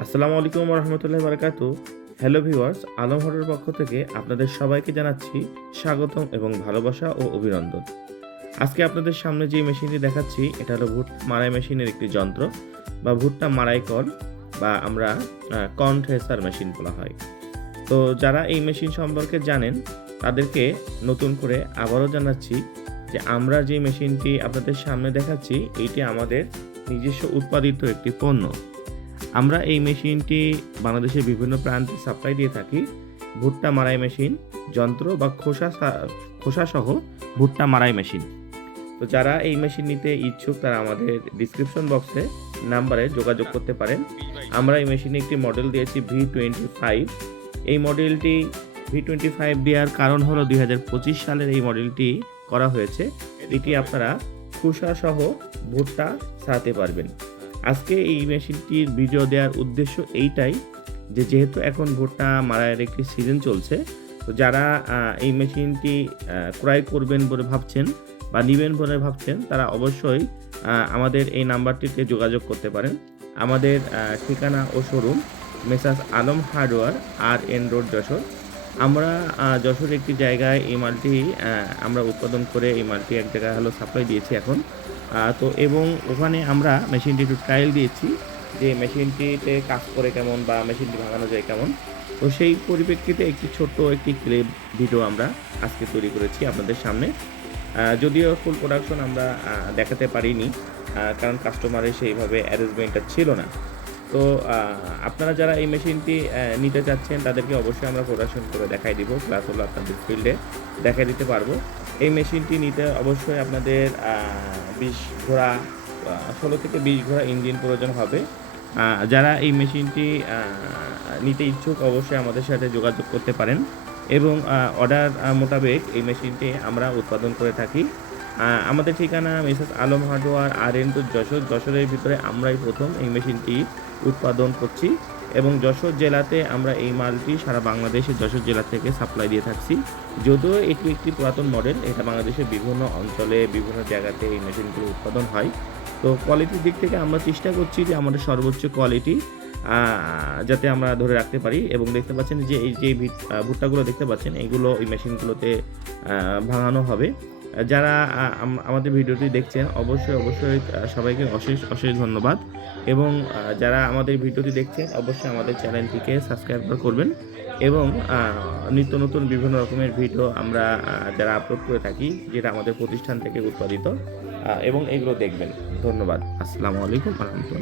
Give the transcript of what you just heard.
আসসালামু আলাইকুম রহমতুল্লাহ বারকাত hello viewers Alam হটের পক্ষ থেকে আপনাদের সবাইকে জানাচ্ছি স্বাগতম এবং ভালোবাসা ও অভিনন্দন। আজকে আপনাদের সামনে যে মেশিনটি দেখাচ্ছি, এটা হলো ভুট্টা মারাই মেশিনের একটি যন্ত্র বা ভুট্টা মারাই কর বা আমরা কর্ন থ্রেসার মেশিন বলা হয়। তো যারা এই মেশিন সম্পর্কে জানেন, তাদেরকে নতুন করে আবারও জানাচ্ছি যে আমরা যে মেশিনটি আপনাদের সামনে দেখাচ্ছি, এটি আমাদের নিজস্ব উৎপাদিত একটি পণ্য। আমরা এই মেশিনটি বাংলাদেশের বিভিন্ন প্রান্তে সাপ্লাই দিয়ে থাকি। ভুট্টা মারাই মেশিন, যন্ত্র বা খোসা খোসা সহ ভুট্টা মারাই মেশিন। তো যারা এই মেশিন নিতে ইচ্ছুক, তারা আমাদের ডিসক্রিপশন বক্সে নাম্বারে যোগাযোগ করতে পারেন। আমরা এই মেশিনে একটি মডেল দিয়েছি ভি টোয়েন্টি ফাইভ এই মডেলটি ভি টোয়েন্টি ফাইভ দেওয়ার কারণ হলো দুই হাজার পঁচিশ সালের এই মডেলটি করা হয়েছে। এটি আপনারা খোসা সহ ভুট্টা ছাড়াতে পারবেন। আজকে এই মেশিনটির ভিডিও দেওয়ার উদ্দেশ্য এইটাই যে যেহেতু এখন ভুট্টা মারার একটি সিজন চলছে, তো যারা এই মেশিনটি ক্রয় করবেন বলে ভাবছেন বা নেবেন বলে ভাবছেন, তারা অবশ্যই আমাদের এই নাম্বারটিতে যোগাযোগ করতে পারেন। আমাদের ঠিকানা ও showroom messrs Alam hardware R N road Jessore. আমরা যশোর একটি জায়গায় এই মালটি আমরা উৎপাদন করে এই মালটি এক জায়গায় হলো সাপ্লাই দিয়েছি এখন। তো এবং ওখানে আমরা মেশিনটি একটু ট্রায়াল দিয়েছি যে মেশিনটিতে কাজ করে কেমন বা মেশিনটি ভাঙানো যায় কেমন। তো সেই পরিপ্রেক্ষিতে একটি ছোট্ট একটি ক্লিপ ভিডিও আমরা আজকে তৈরি করেছি আপনাদের সামনে। যদিও ফুল প্রোডাকশন আমরা দেখাতে পারিনি কারণ কাস্টমারের সেইভাবে অ্যারেঞ্জমেন্টটা ছিল না। তো আপনারা যারা এই মেশিনটি নিতে চাচ্ছেন তাদেরকে অবশ্যই আমরা প্রোডাকশন করে দেখাই দিব। প্লাস হলো আপনাদের ফিল্ডে দেখাই দিতে পারব। এই মেশিনটি নিতে অবশ্যই আপনাদের বিশ ঘোড়া ষোলো থেকে বিশ ঘোড়া ইঞ্জিন প্রয়োজন হবে। যারা এই মেশিনটি নিতে ইচ্ছুক অবশ্যই আমাদের সাথে যোগাযোগ করতে পারেন এবং অর্ডার মোতাবেক এই মেশিনটি আমরা উৎপাদন করে থাকি। আমাদের ঠিকানা Mrs Alam hardware, R N two Jessore. যশোরের ভিতরে আমরাই প্রথম এই মেশিনটি উৎপাদন করছি। এবং যশোর জেলাতে আমরা এই মালটি সারা বাংলাদেশের যশোর জেলা থেকে সাপ্লাই দিয়ে থাকছি। যদিও এটি একটি পুরাতন মডেল এটা বাংলাদেশের বিভিন্ন অঞ্চলে, বিভিন্ন জায়গাতে এই মেশিনগুলো উৎপাদন হয়। তো কোয়ালিটির দিক থেকে আমরা চেষ্টা করছি যে আমাদের সর্বোচ্চ কোয়ালিটি যাতে আমরা ধরে রাখতে পারি এবং দেখতে পাচ্ছেন যে এই যে ভিট- ভুট্টাগুলো দেখতে পাচ্ছেন এইগুলো এই মেশিনগুলোতে ভাঙানো হবে। যারা আমাদের ভিডিওটি দেখছেন, অবশ্যই অবশ্যই সবাইকে অশেষ অশেষ ধন্যবাদ। এবং যারা আমাদের ভিডিওটি দেখছেন, অবশ্যই আমাদের চ্যানেলটিকে সাবস্ক্রাইব করবেন। এবং নিত্য নতুন বিভিন্ন রকমের ভিডিও আমরা যারা আপলোড করে থাকি, যেটা আমাদের প্রতিষ্ঠান থেকে উৎপাদিত এবং এগুলো দেখবেন। ধন্যবাদ। আসসালামু আলাইকুম রহমতুল্লাহ